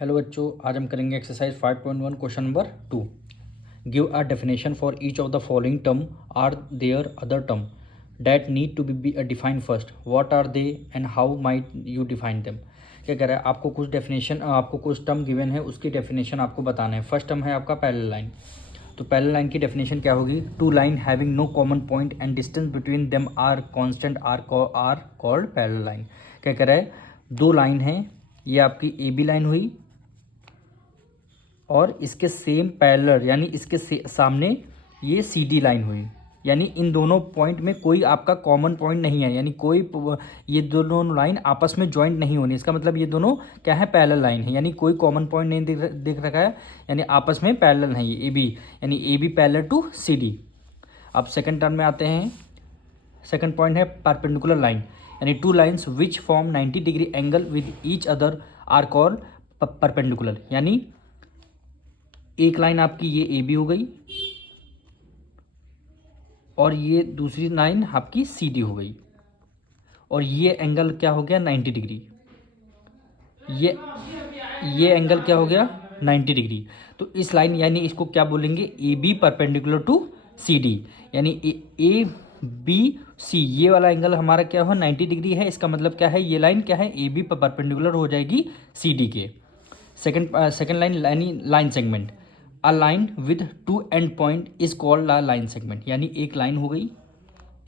Hello बच्चों, आज हम करेंगे exercise 5.1 question number 2। Give a definition for each of the following term. Are there other term that need to be defined first? What are they and how might you define them? क्या कह रहा है, आपको कुछ definition, आपको कुछ term given है, उसकी डेफिनेशन आपको बताना है। फर्स्ट टर्म है आपका पैरेलल लाइन। तो पैरेलल लाइन की डेफिनेशन क्या होगी? Two line having no common point and distance between them are constant are called parallel line. क्या कह रहा है, दो लाइन है, ये आपकी ए बी लाइन हुई और इसके सेम पैरेलल यानी इसके सामने ये सी डी लाइन हुई। यानी इन दोनों पॉइंट में कोई आपका कॉमन पॉइंट नहीं है, यानी कोई ये दोनों लाइन आपस में जॉइंट नहीं होनी। इसका मतलब ये दोनों क्या है, पैरेलल लाइन है, यानी कोई कॉमन पॉइंट नहीं दिख रखा है, यानी आपस में पैरेलल है ये ए बी, यानी A B parallel to C D. अब सेकंड टर्म में आते हैं। सेकंड पॉइंट है परपेंडिकुलर लाइन, यानी two lines which form 90 degree angle with each other are called perpendicular. यानी एक लाइन आपकी ये ए बी हो गई और ये दूसरी लाइन आपकी सी डी हो गई, और ये एंगल क्या हो गया, 90 डिग्री। ये एंगल क्या हो गया, 90 डिग्री। तो इस लाइन यानी इसको क्या बोलेंगे, A B perpendicular to C D. यानी ए बी सी, ये वाला एंगल हमारा क्या हो, 90 डिग्री है। इसका मतलब क्या है, ये लाइन क्या है, ए बी परपेंडिकुलर हो जाएगी सी डी के। Second line, line segment. A line with two and point is called a line segment. यानी एक लाइन हो गई,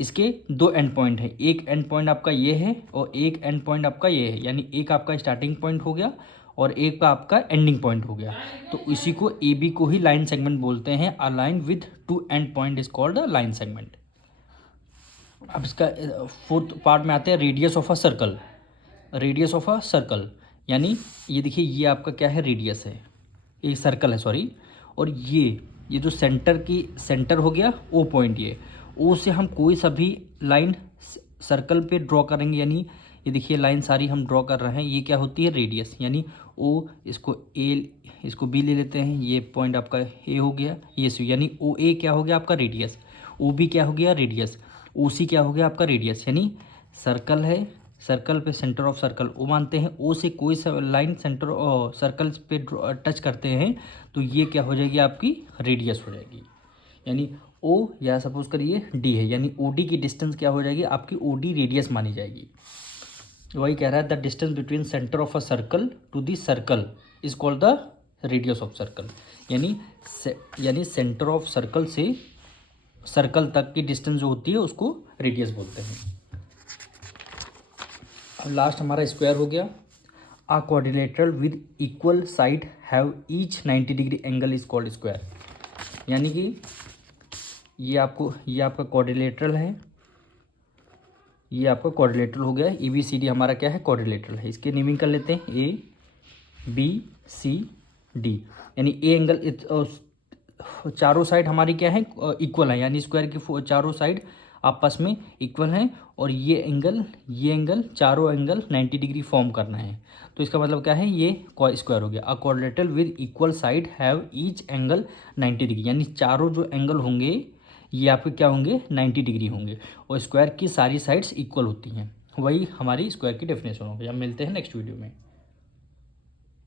इसके दो एंड पॉइंट है, एक एंड पॉइंट आपका ये है और एक एंड पॉइंट आपका ये है। यानी एक आपका स्टार्टिंग पॉइंट हो गया और एक का आपका एंडिंग पॉइंट हो गया। तो इसी को ए बी को ही लाइन सेगमेंट बोलते हैं। A line with two and point is called a line segment. अब इसका फोर्थ पार्ट में आते हैं, radius of a circle. Radius of a circle यानी ये देखिए, ये आपका क्या है, रेडियस है, एक सर्कल है सॉरी। और ये जो सेंटर हो गया ओ पॉइंट, ये ओ से हम कोई सा भी लाइन सर्कल पे ड्रॉ करेंगे। यानी ये देखिए लाइन सारी हम ड्रॉ कर रहे हैं, ये क्या होती है, रेडियस। यानी ओ, इसको ए, इसको बी ले लेते हैं, ये पॉइंट आपका ए हो गया, ये सी, यानी ओ ए क्या हो गया आपका, रेडियस। ओ बी क्या हो गया, रेडियस। ओ सी क्या हो गया आपका, रेडियस। यानी सर्कल है, सर्कल पे सेंटर ऑफ सर्कल ओ मानते हैं, ओ से कोई सा लाइन सेंटर सर्कल पे टच करते हैं तो ये क्या हो जाएगी, आपकी रेडियस हो जाएगी। यानी ओ या सपोज करिए डी है, यानी ओ डी की डिस्टेंस क्या हो जाएगी, आपकी ओ डी रेडियस मानी जाएगी। वही कह रहा है, the distance between centre of a circle to the circle is called the radius of circle. यानी सेंटर ऑफ सर्कल से सर्कल तक की डिस्टेंस जो होती है उसको रेडियस बोलते हैं। अब लास्ट हमारा स्क्वायर हो गया। A quadrilateral with equal side have each 90 degree angle is called square. यानी कि ये आपका क्वाड्रिलेटरल है, ये आपका क्वाड्रिलेटरल हो गया। ए बी सी डी हमारा क्या है, क्वाड्रिलेटरल है। इसके नेमिंग कर लेते हैं, ए बी सी डी। यानी ए एंगल चारों साइड हमारी क्या है, इक्वल है, यानी स्क्वायर की चारों साइड आपस में इक्वल हैं। और ये एंगल चारों एंगल 90 डिग्री फॉर्म करना है। तो इसका मतलब क्या है, ये स्क्वायर हो गया। अ quadrilateral with equal side have each angle 90 degree. यानी चारों जो एंगल होंगे ये आपके क्या होंगे, 90 डिग्री होंगे। और स्क्वायर की सारी साइड्स इक्वल होती हैं। वही हमारी स्क्वायर की डेफिनेशन होगी। अब मिलते हैं नेक्स्ट वीडियो में।